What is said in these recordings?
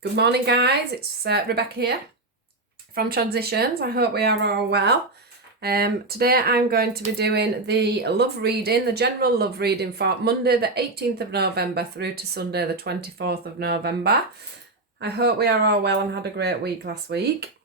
Good morning, guys. It's Rebecca here from Transitions. I hope we are all well. Today I'm going to be doing the love reading, the general love reading for Monday the 18th of November through to Sunday the 24th of November. I hope we are all well and had a great week last week.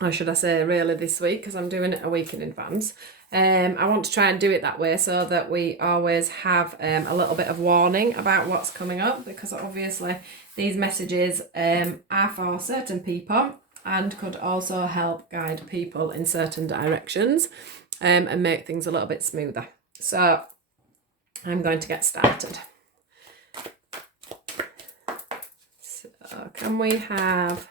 Or should I say really this week, because I'm doing it a week in advance. I want to try and do it that way so that we always have a little bit of warning about what's coming up, because obviously these messages are for certain people and could also help guide people in certain directions and make things a little bit smoother. So I'm going to get started. So can we have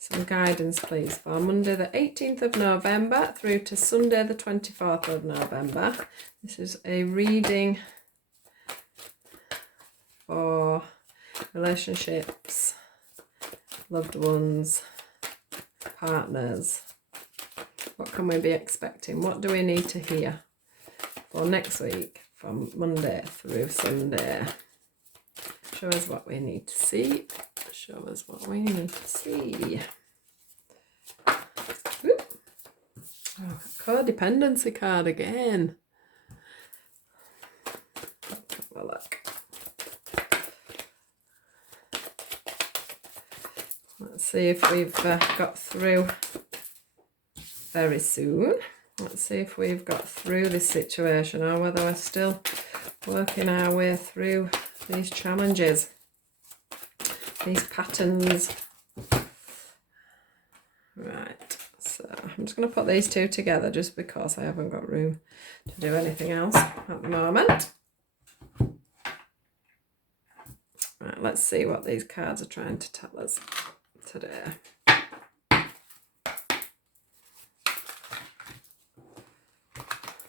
some guidance, please, for Monday the 18th of November through to Sunday the 24th of November. This is a reading for relationships, loved ones, partners. What can we be expecting? What do we need to hear for next week from Monday through Sunday? Show us what we need to see. Show us what we need to see. Oh, codependency card again. Let's have a look. Let's see if we've got through very soon. Let's see if we've got through this situation or whether we're still working our way through these challenges, these patterns. Right, so I'm just going to put these two together just because I haven't got room to do anything else at the moment. Right, let's see what these cards are trying to tell us today.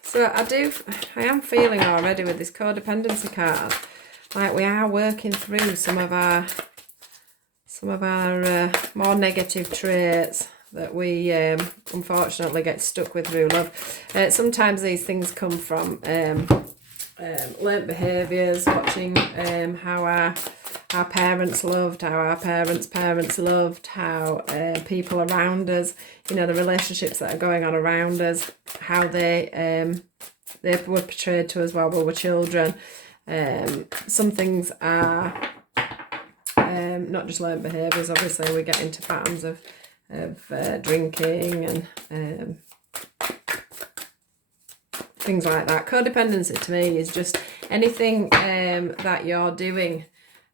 So I am feeling already with this codependency card like we are working through some of our more negative traits that we unfortunately get stuck with through love. Sometimes these things come from learnt behaviours, watching how our parents loved, how our parents loved, how people around us, you know, the relationships that are going on around us, how they were portrayed to us while we were children. Some things are not just learnt behaviours. Obviously we get into patterns of drinking and things like that. Codependency to me is just anything that you're doing,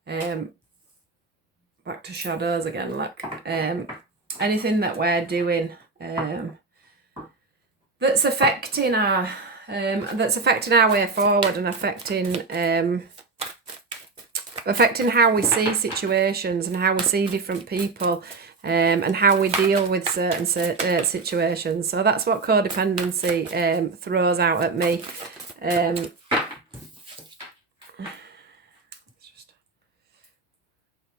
back to shadows again, like anything that we're doing that's affecting our way forward and affecting how we see situations and how we see different people, and how we deal with certain situations. So that's what codependency throws out at me.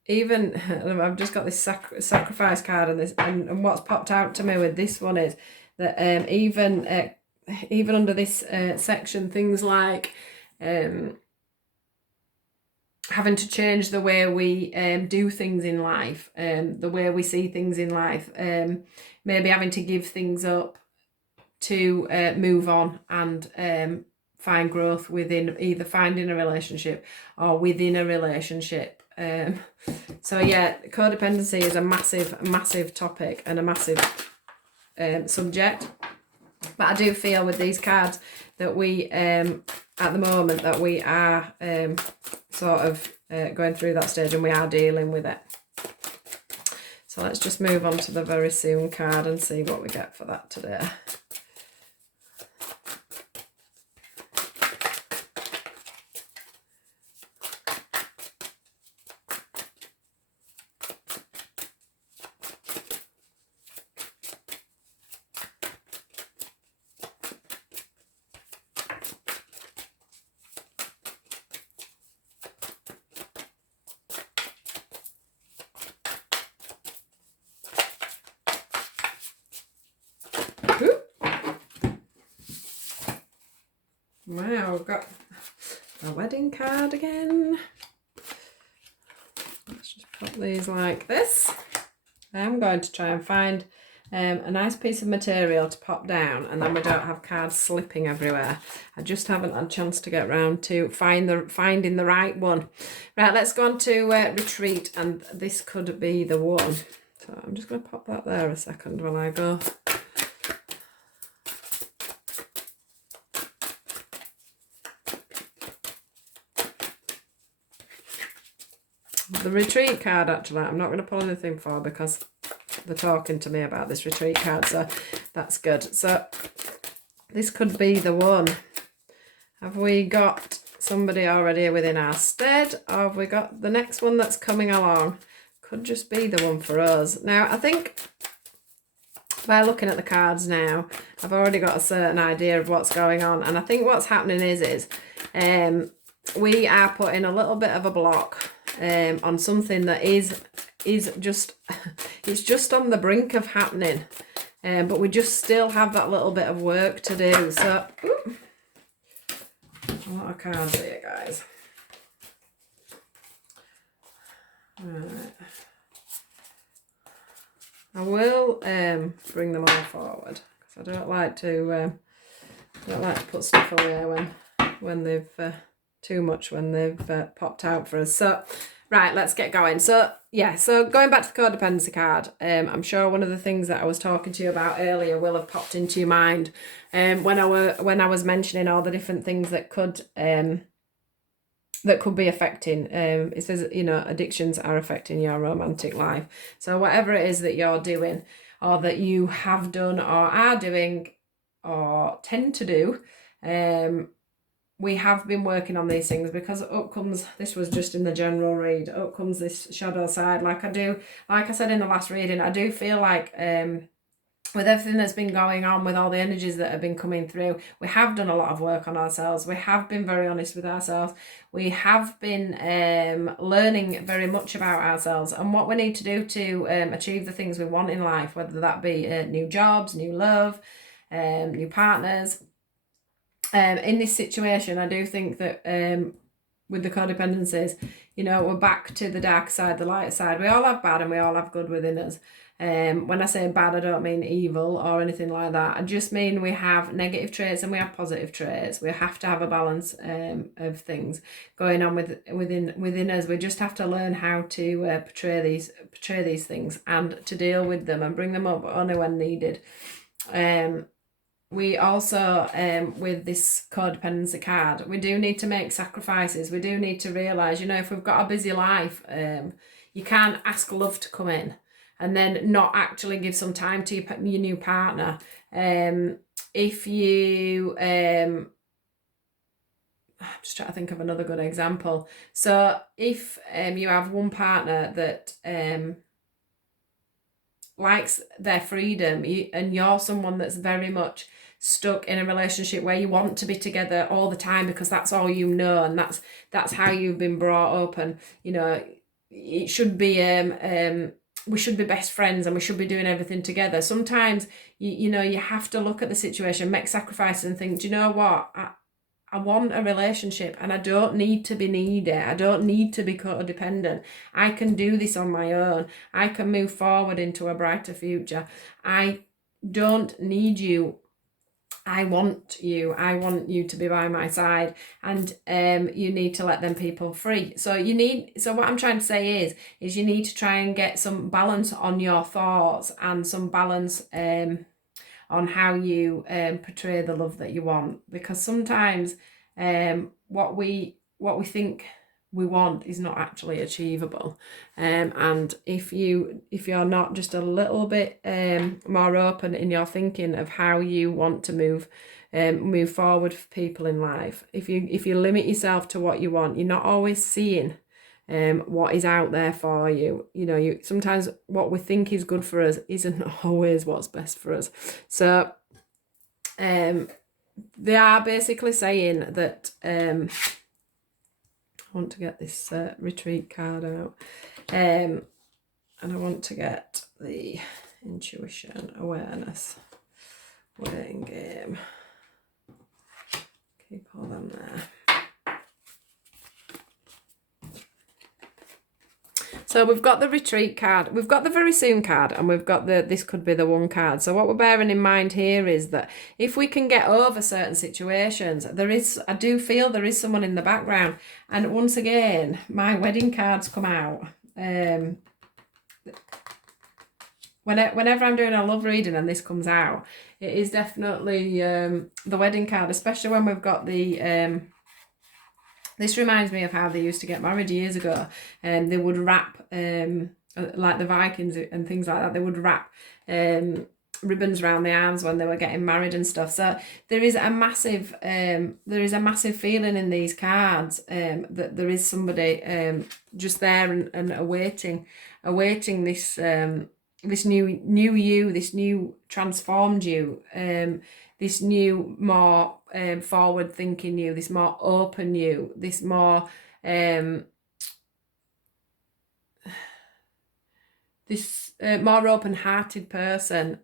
Even I've just got this sacrifice card, and what's popped out to me with this one is that even under this section, things like having to change the way we do things in life, the way we see things in life, maybe having to give things up to move on and find growth within either finding a relationship or within a relationship. So yeah, codependency is a massive topic and a massive subject. But I do feel with these cards that we, at the moment, that we are sort of going through that stage and we are dealing with it. So let's just move on to the very soon card and see what we get for that today. Wow, I've got a wedding card again. Let's let's just put these like this. I'm going to try and find a nice piece of material to pop down, and then we don't have cards slipping everywhere. I just haven't had a chance to get around to finding the right one. Right, let's go on to retreat, and this could be the one. So I'm just going to pop that there a second while I go. The retreat card, actually, I'm not going to pull anything for because they're talking to me about this retreat card, so that's good. So this could be the one. Have we got somebody already within our stead, or have we got the next one that's coming along? Could just be the one for us. Now, I think by looking at the cards now, I've already got a certain idea of what's going on, and I think what's happening is we are putting a little bit of a block on something that is just it's just on the brink of happening, but we just still have that little bit of work to do. So a lot of cards here, guys. Right. I will bring them all forward because I don't like to put stuff away when they've too much when they've popped out for us. So right, let's get going. So yeah, so going back to the codependency card, I'm sure one of the things that I was talking to you about earlier will have popped into your mind when I was mentioning all the different things that could be affecting. It says, you know, addictions are affecting your romantic life. So whatever it is that you're doing, or that you have done, or are doing, or tend to do, we have been working on these things, because up comes, this was just in the general read, up comes this shadow side. Like I said in the last reading, I do feel like with everything that's been going on, with all the energies that have been coming through, we have done a lot of work on ourselves. We have been very honest with ourselves. We have been learning very much about ourselves and what we need to do to achieve the things we want in life, whether that be new jobs, new love, new partners. In this situation, I do think that with the codependencies, you know, we're back to the dark side, the light side. We all have bad and we all have good within us. When I say bad, I don't mean evil or anything like that. I just mean we have negative traits and we have positive traits. We have to have a balance of things going on within us. We just have to learn how to portray these things and to deal with them and bring them up only when needed. We also, with this codependency card, we do need to make sacrifices. We do need to realise, you know, if we've got a busy life, you can't ask love to come in and then not actually give some time to your new partner. If you, I'm just trying to think of another good example. So if you have one partner that likes their freedom, and you're someone that's very much stuck in a relationship where you want to be together all the time because that's all you know, and that's how you've been brought up, and you know it should be we should be best friends and we should be doing everything together. Sometimes you know you have to look at the situation, make sacrifices and think, do you know what, I want a relationship and I don't need to be needy. I don't need to be codependent. I can do this on my own. I can move forward into a brighter future. I don't need you. I want you. I want you to be by my side, and you need to let them people free. So what I'm trying to say is you need to try and get some balance on your thoughts and some balance on how you portray the love that you want, because sometimes what we think we want is not actually achievable, and if you're not just a little bit more open in your thinking of how you want to move forward for people in life, if you limit yourself to what you want, you're not always seeing what is out there for you. You know, sometimes what we think is good for us isn't always what's best for us. So they are basically saying that I want to get this retreat card out, and I want to get the intuition, awareness, waiting game. Keep all them there. So we've got the retreat card, we've got the very soon card, and we've got the this could be the one card. So what we're bearing in mind here is that if we can get over certain situations, I do feel there is someone in the background. And once again, my wedding cards come out. Whenever I'm doing a love reading and this comes out, it is definitely the wedding card, especially when we've got the this reminds me of how they used to get married years ago, and they would wrap like the Vikings and things like that. They would wrap ribbons around the arms when they were getting married and stuff. So there is a massive feeling in these cards that there is somebody just there and awaiting this this new you, this new transformed you, this new more forward thinking you, this more open you, this more more open-hearted person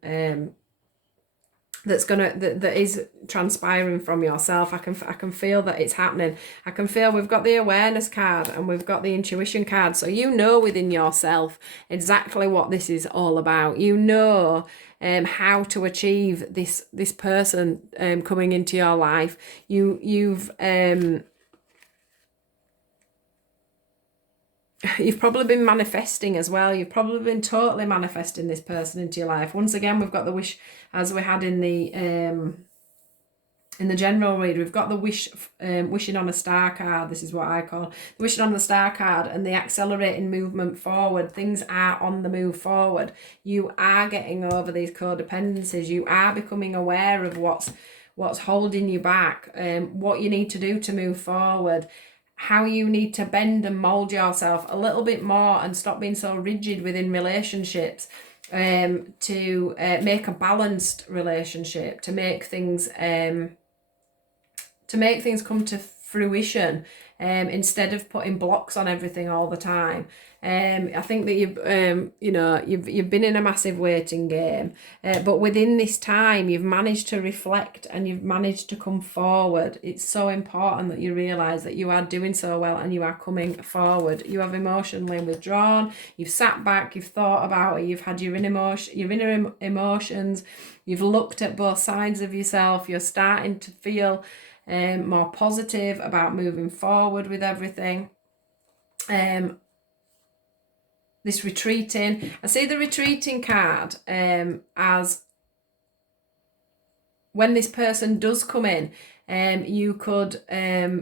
that is transpiring from yourself. I can feel that it's happening. I can feel we've got the awareness card and we've got the intuition card. So you know within yourself exactly what this is all about. You know how to achieve this person coming into your life. You've probably been manifesting as well. You've probably been totally manifesting this person into your life. Once again, we've got the wish, as we had in the general read. We've got the wishing on a star card. This is what I call the wishing on the star card, and the accelerating movement forward. Things are on the move forward. You are getting over these codependencies. You are becoming aware of what's holding you back, what you need to do to move forward, how you need to bend and mold yourself a little bit more and stop being so rigid within relationships, to make a balanced relationship, to make things come to fruition, instead of putting blocks on everything all the time. I think that you've been in a massive waiting game, but within this time you've managed to reflect and you've managed to come forward. It's so important that you realise that you are doing so well and you are coming forward. You have emotionally withdrawn, you've sat back, you've thought about it, you've had your inner emotions, you've looked at both sides of yourself, you're starting to feel more positive about moving forward with everything. This retreating, I see the retreating card as when this person does come in, you could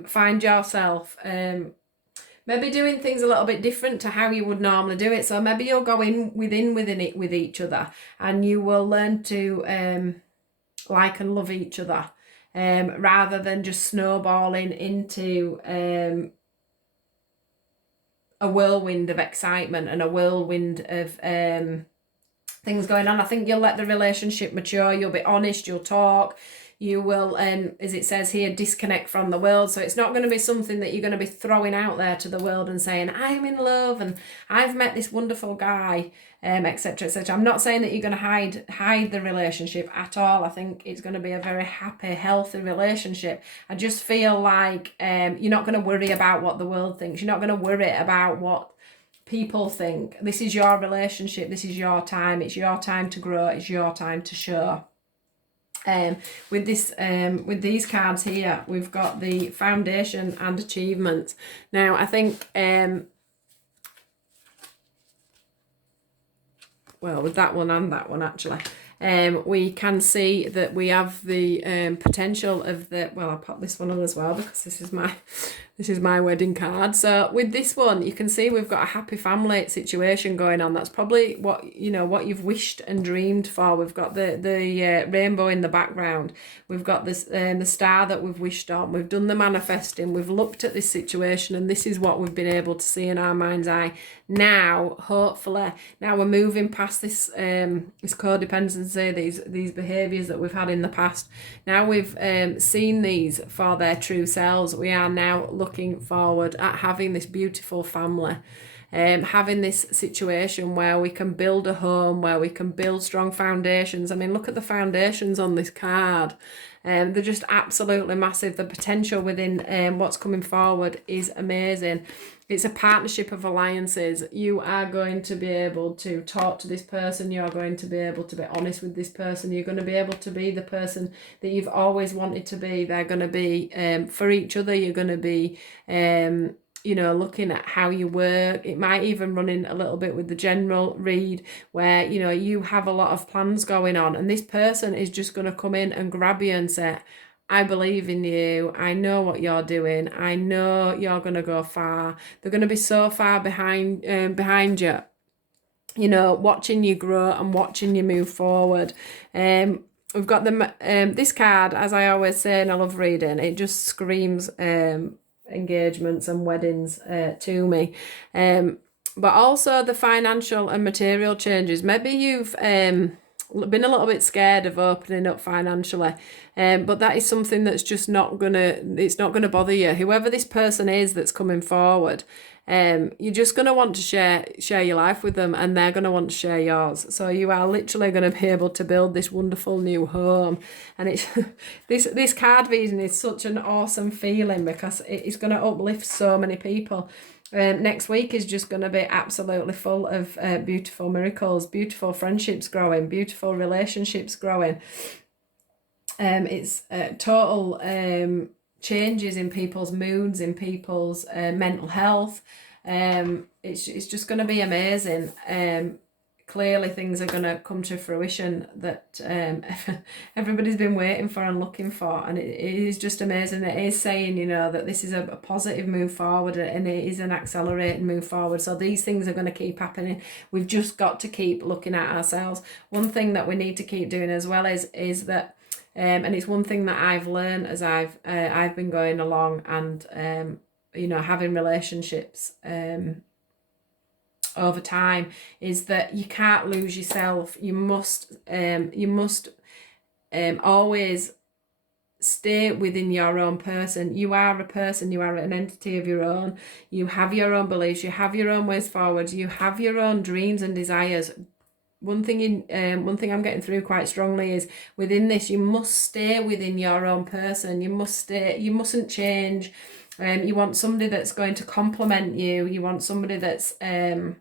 find yourself maybe doing things a little bit different to how you would normally do it. So maybe you'll go in within it with each other, and you will learn to like and love each other, rather than just snowballing into a whirlwind of excitement and a whirlwind of things going on. I think you'll let the relationship mature. You'll be honest, you'll talk, you will, as it says here, disconnect from the world. So it's not going to be something that you're going to be throwing out there to the world and saying, I'm in love and I've met this wonderful guy, etc., etc. I'm not saying that you're going to hide the relationship at all. I think it's going to be a very happy, healthy relationship. I just feel like you're not going to worry about what the world thinks. You're not going to worry about what people think. This is your relationship. This is your time. It's your time to grow. It's your time to show. With these cards here, we've got the foundation and achievements. Now, I think well, with that one and that one actually, we can see that we have the potential of the, well, I'll pop this one on as well because this is my wedding card. So with this one, you can see we've got a happy family situation going on. That's probably what you've wished and dreamed for. We've got the rainbow in the background. We've got this the star that we've wished on. We've done the manifesting. We've looked at this situation, and this is what we've been able to see in our mind's eye. Now, hopefully, now we're moving past this codependency, these behaviours that we've had in the past. Now we've seen these for their true selves. We are now looking forward at having this beautiful family, having this situation where we can build a home, where we can build strong foundations. I mean, look at the foundations on this card. They're just absolutely massive. The potential within what's coming forward is amazing. It's a partnership of alliances. You are going to be able to talk to this person. You're going to be able to be honest with this person. You're going to be able to be the person that you've always wanted to be. They're going to be for each other. You're going to be, you know, looking at how you work. It might even run in a little bit with the general read where, you know, you have a lot of plans going on and this person is just going to come in and grab you and say, I believe in you. I know what you're doing. I know you're going to go far. They're going to be so far behind you, you know, watching you grow and watching you move forward. We've got this card, as I always say, and I love reading, it just screams engagements and weddings to me. But also the financial and material changes. Maybe you've been a little bit scared of opening up financially, but that is something that's just not gonna bother you. Whoever this person is that's coming forward, you're just gonna want to share your life with them, and they're gonna want to share yours. So you are literally gonna be able to build this wonderful new home, and it's this card reading is such an awesome feeling because it's gonna uplift so many people. Next week is just going to be absolutely full of beautiful miracles, beautiful friendships growing, beautiful relationships growing. It's total changes in people's moods, in people's mental health. It's just going to be amazing. Clearly things are going to come to fruition that everybody's been waiting for and looking for, and it is just amazing. It is saying, you know, that this is a positive move forward and it is an accelerating move forward. So these things are going to keep happening. We've just got to keep looking at ourselves. One thing that we need to keep doing as well is that and it's one thing that I've learned as I've been going along and you know, having relationships over time, is that you can't lose yourself. You must always stay within your own person. You are a person, you are an entity of your own. You have your own beliefs, you have your own ways forward, you have your own dreams and desires. One thing I'm getting through quite strongly is within this, you must stay within your own person. You mustn't change. You want somebody that's going to complement you. You want somebody that's not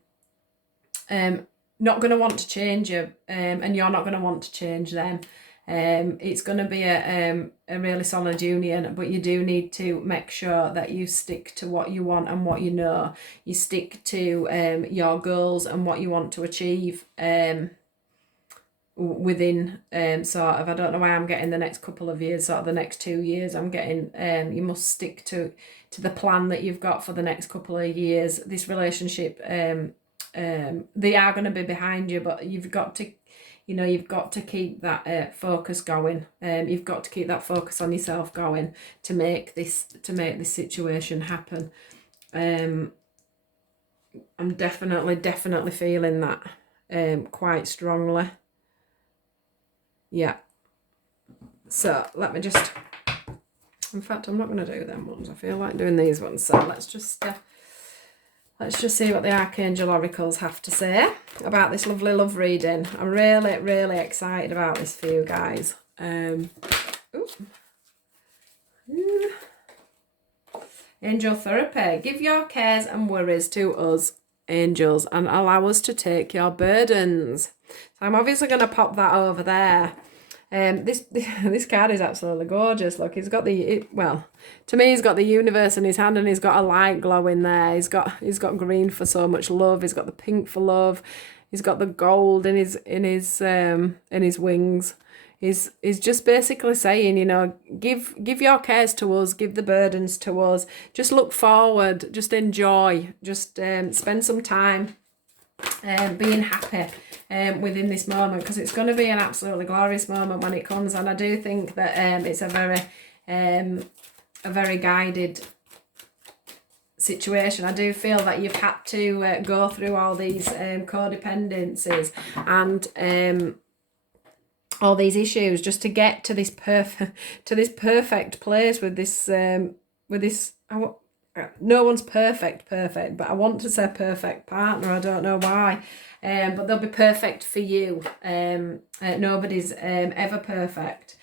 going to want to change you, and you're not going to want to change them. It's going to be a really solid union, but you do need to make sure that you stick to what you want and what you know. You stick to your goals and what you want to achieve within sort of, I don't know why I'm getting the next couple of years, sort of the next 2 years. I'm getting you must stick to the plan that you've got for the next couple of years. This relationship, they are going to be behind you, but you've got to, you know, you've got to keep that focus going. You've got to keep that focus on yourself going to make this situation happen. I'm definitely feeling that quite strongly. Yeah. So let me just, in fact, I'm not going to do them ones. I feel like doing these ones. So let's just see what the Archangel Oracles have to say about this lovely love reading. I'm really excited about this for you guys. Angel therapy. Give your cares and worries to us, angels, and allow us to take your burdens. So I'm obviously going to pop that over there. This card is absolutely gorgeous. Look, he's got to me, he's got the universe in his hand, and he's got a light glow in there. He's got green for so much love. He's got the pink for love. He's got the gold in his wings. He's just basically saying, you know, give your cares to us, give the burdens to us. Just look forward. Just enjoy. Just spend some time being happy within this moment, because it's going to be an absolutely glorious moment when it comes. And I do think that it's a very guided situation. I do feel that you've had to go through all these codependencies and all these issues just to get to this perfect place with this no one's perfect, but I want to say perfect partner. I don't know why, but they'll be perfect for you. Nobody's ever perfect.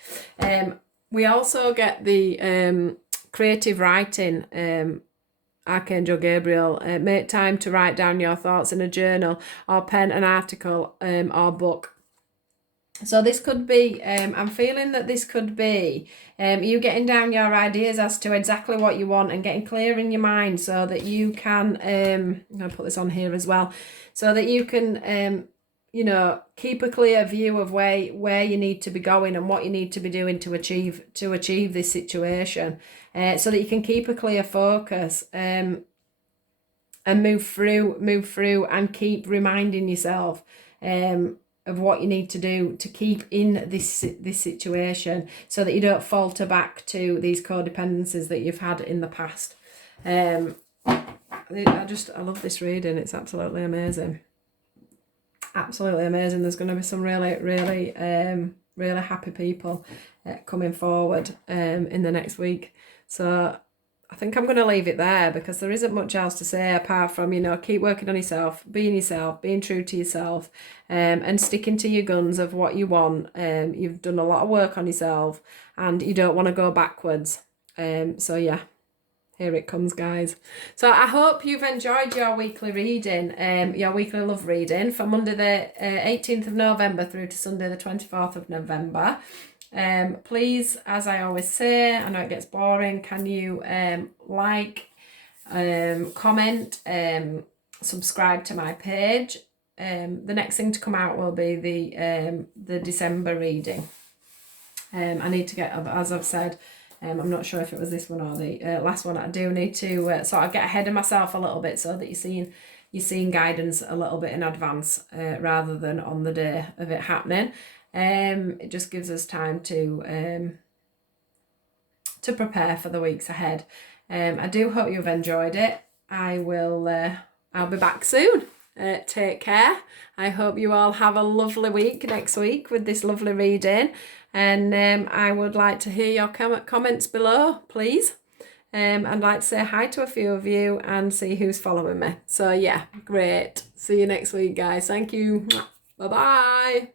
We also get the creative writing, Archangel Gabriel. Make time to write down your thoughts in a journal or pen an article or book. So this could be, I'm feeling that this could be you getting down your ideas as to exactly what you want and getting clear in your mind so that you can, I'm going to put this on here as well, so that you can, you know, keep a clear view of where you need to be going and what you need to be doing to achieve this situation, so that you can keep a clear focus and move through and keep reminding yourself of what you need to do to keep in this situation so that you don't falter back to these codependencies that you've had in the past. I love this reading. It's absolutely amazing. Absolutely amazing. There's going to be some really happy people coming forward in the next week. So I think I'm going to leave it there because there isn't much else to say apart from, you know, keep working on yourself, being true to yourself, and sticking to your guns of what you want. You've done a lot of work on yourself and you don't want to go backwards. So yeah, here it comes, guys. So I hope you've enjoyed your weekly reading, your weekly love reading for Monday the 18th of November through to Sunday the 24th of November. Please, as I always say, I know it gets boring, can you like, comment, subscribe to my page. The next thing to come out will be the December reading. I need to get, as I've said, I'm not sure if it was this one or the last one. I do need to sort of get ahead of myself a little bit so that you're seeing guidance a little bit in advance rather than on the day of it happening. It just gives us time to prepare for the weeks ahead. I do hope you've enjoyed it. I'll be back soon. Take care. I hope you all have a lovely week next week with this lovely reading. And I would like to hear your comments below, please. I'd like to say hi to a few of you and see who's following me. So yeah, great. See you next week, guys. Thank you. Bye-bye.